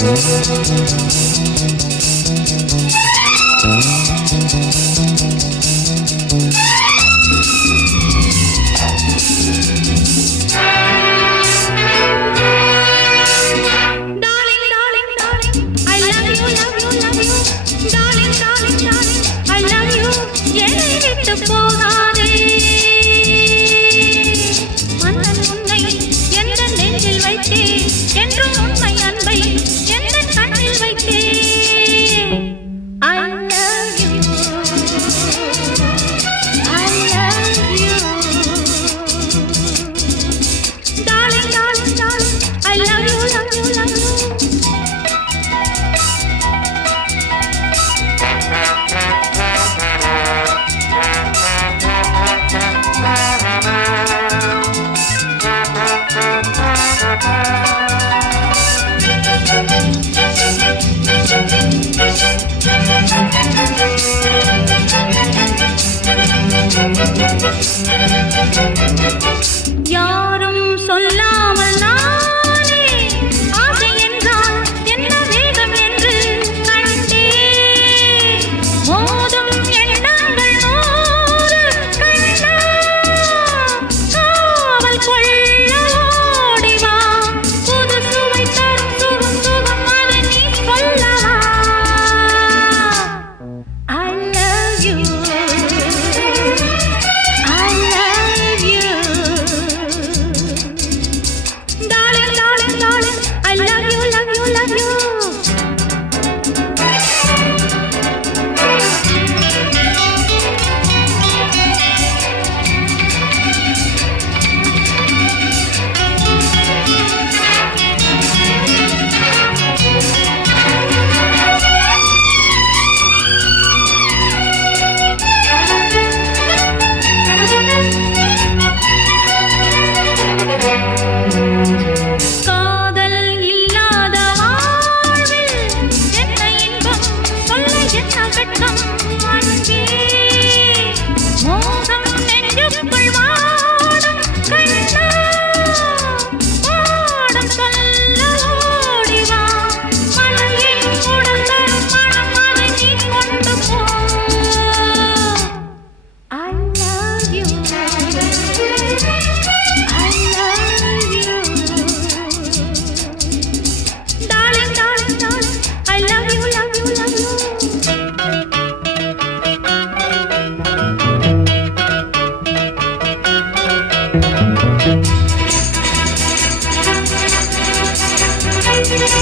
Thank you.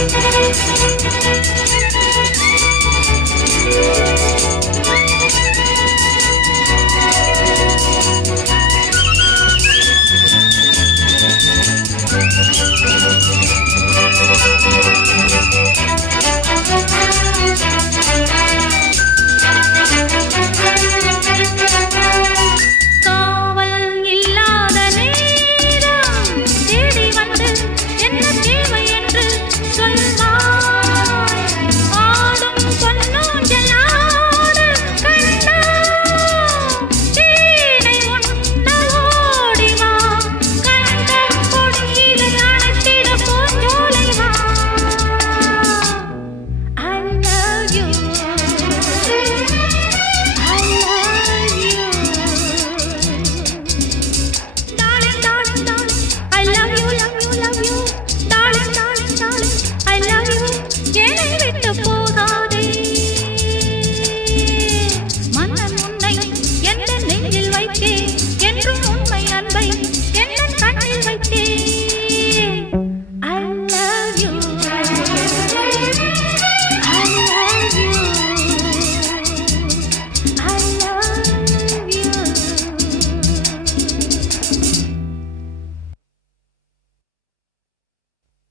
Thank you.